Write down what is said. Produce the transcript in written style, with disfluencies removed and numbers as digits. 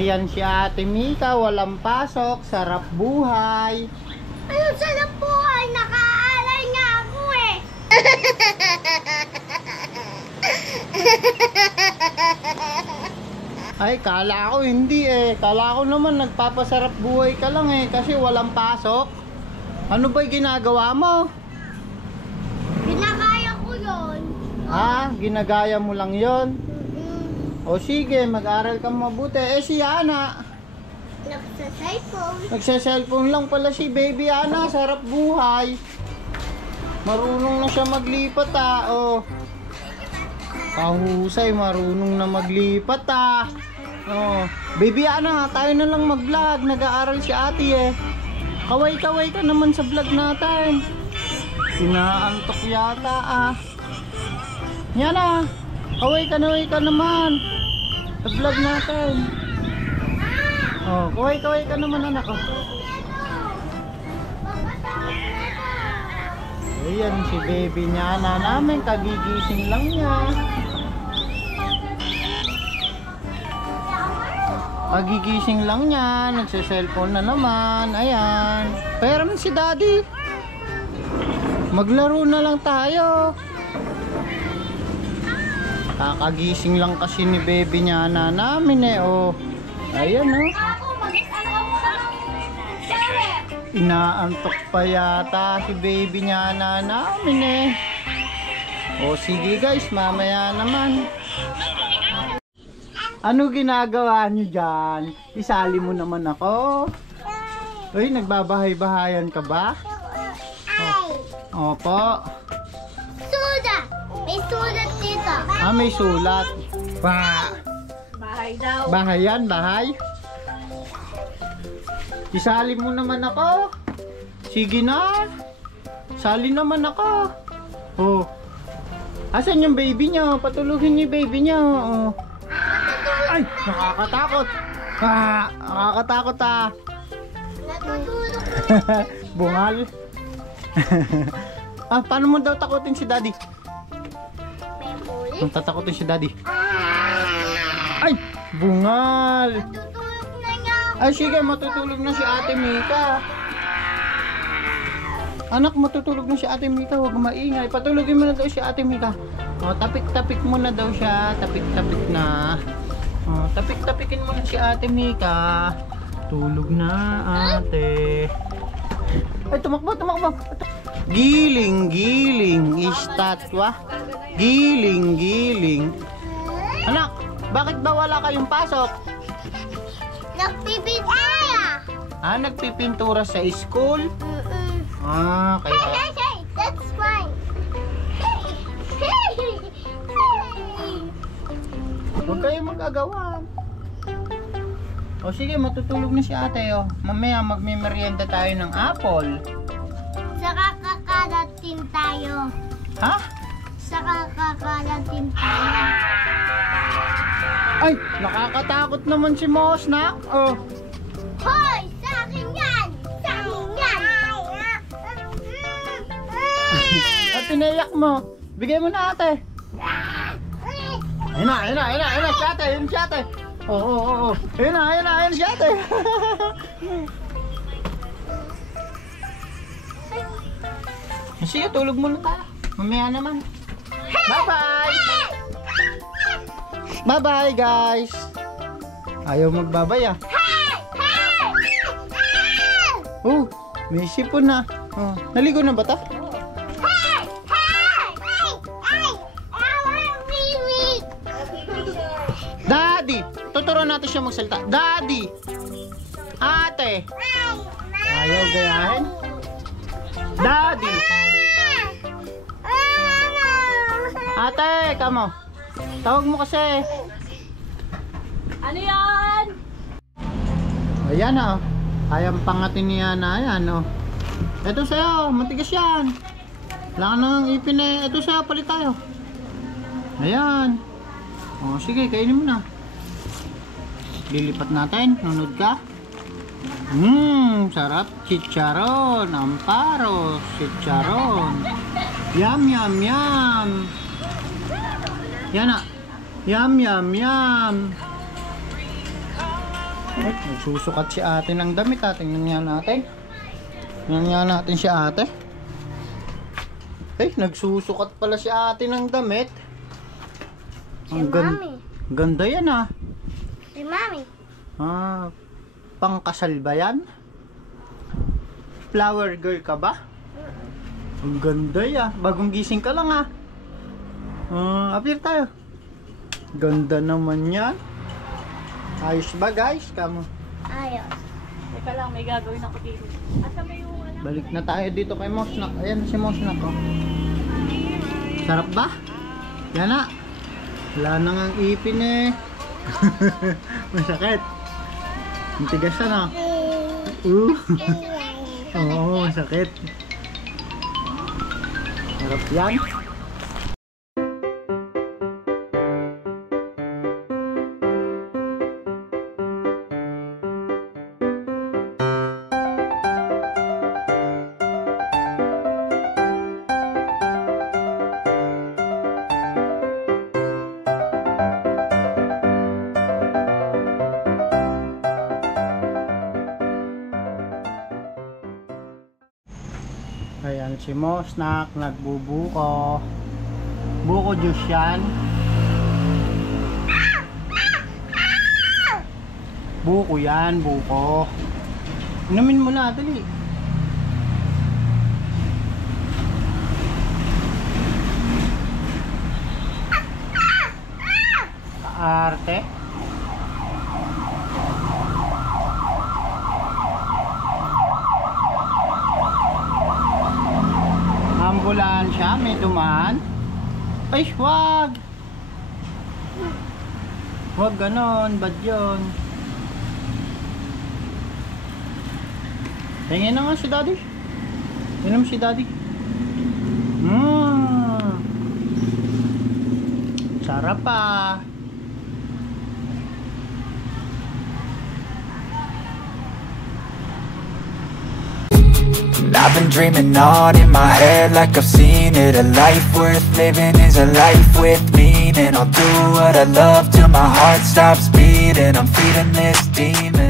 Ayan si Ate Mika, walang pasok, sarap buhay. Ano sarap buhay? Nakaalay nga ako eh. Ay, kala ko hindi eh. Kala ko naman nagpapasarap buhay ka lang eh, kasi walang pasok. Ano ba'y ginagawa mo? Ginagaya ko yun. Ha? Ginagaya mo lang yon? O sige, mag-aral kang mabuti. Eh si Ana, Nagsa-cellphone. nagsa-cellphone lang pala si Baby Ana, sarap buhay. Marunong na siya maglipat ah. Oh. Kahusay, marunong na maglipat ah. Oh. Baby Ana, tayo na lang mag-vlog. Nag-aaral si ate eh. Kaway-kaway ka naman sa vlog natin. Inaantok yata ah. Yan ah. Kaway ka naman. Sa vlog natin. Oh, kaway ka naman anak ko. Ayan si baby niya na namin, kagigising lang niya. Kagigising lang niya, nagsa-cellphone na naman. Ayan. Pero si daddy, maglaro na lang tayo. Kakagising lang kasi ni baby niya na namin eh. Oh. Ayan oh. Inaantok pa yata si baby niya na namin eh. O sige guys, mamaya naman. Ano ginagawa niyo dyan? Isali mo naman ako. Uy, nagbabahay-bahayan ka ba? Opo. Sulat. May sulat dito. Ah, may sulat. Bahay daw. Bahay yan, bahay. Isali mo naman ako. Sige na. Sali naman ako. Oh. Asan yung baby niyo? Patulugin niyo yung baby niyo. Oh. Ay, nakakatakot. Nakakatakot ah. Natutulog. Bungal. Paano mo daw takutin si daddy? May pulis. Ang tatakutin si daddy. Ay, bungal. Natutulog na nga ako. Ay, sige, matutulog na si Ate Mika. Anak, matutulog na si Ate Mika. Huwag maingay. Patulogin mo na daw si Ate Mika. O, tapik-tapik mo na daw siya. Tapik-tapik na. O, tapik-tapikin mo na si Ate Mika. Tulog na, ate. Ay, tumakbo. Giling, istatwa. Giling. Anak, bakit ba wala kayong pasok? Nagpipintaya. Nagpipintura sa school? Kaya... Hey, that's fine. Huwag kayo mag-agawan. O sige, matutulog na si ate oh. Mamaya magme-merienda tayo ng apple. Saka kakalatin tayo. Ha? Saka kakalatin tayo. Ay, nakakatakot naman si Mosnak. Oh. Hoy! Sa akin yan! Sa akin yan! At tinayak mo. Bigay mo na ate. Ayun na si ate, ayun si ate. Oo. Ayun si ate. Sige, tulog muna tayo. Mamaya naman. Bye-bye! Bye-bye guys! Ayaw magbabay ah. Oh, may sipon na. Oh, naligo na ba ta? Daddy! Tuturuan natin siya magsalita. Daddy! Ate! Ayaw gayahin? Daddy! Ate, kamo. Tawag mo kasi. Ano yan? Ayan oh. Ayang pangatin niya na yan oh. Ito sa'yo, matigas yan. Wala ka nang ipin eh. Ito sa'yo, palit tayo. Ayan. O sige, kainin mo na. Lilipat natin. Nunod ka. Sarap. Chicharon. Amparo. Chicharon. Yum. Yan na. Yum. Ay, nagsusukat si ate ng damit. Tingnan nga natin. Tingnan nga natin si ate. Ay, nagsusukat pala si ate ng damit. Si Mami. Ganda yan ah. Si Mami. Ah, pangkasal ba yan? Flower girl ka ba? Ang ganda ya. Bagong gising ka lang ah. Appear tayo. Ganda naman yan. Ayos ba guys? Kamo. Ayos. Teka lang, may gagawin ako dito. Asa may yung ano? Balik na tayo dito kay Mosnak. Ayan si Mosnak oh. Sarap ba? Yan na. Wala nang ang ipin eh. Masakit. Ang tigas na. Oo, masakit. Sarap yan. Ayan si Mosnak nagbubuko. Buko juice yan. Buko yan, buko. Inumin mo na, dali. Arte. Ambulansya, may dumaan. Ay, wag! Wag ganon, bad yun. Tingin na nga si daddy. Inom si daddy. Sarap pa. I've been dreaming on in my head like I've seen it. A life worth living is a life with meaning. I'll do what I love till my heart stops beating. I'm feeding this demon.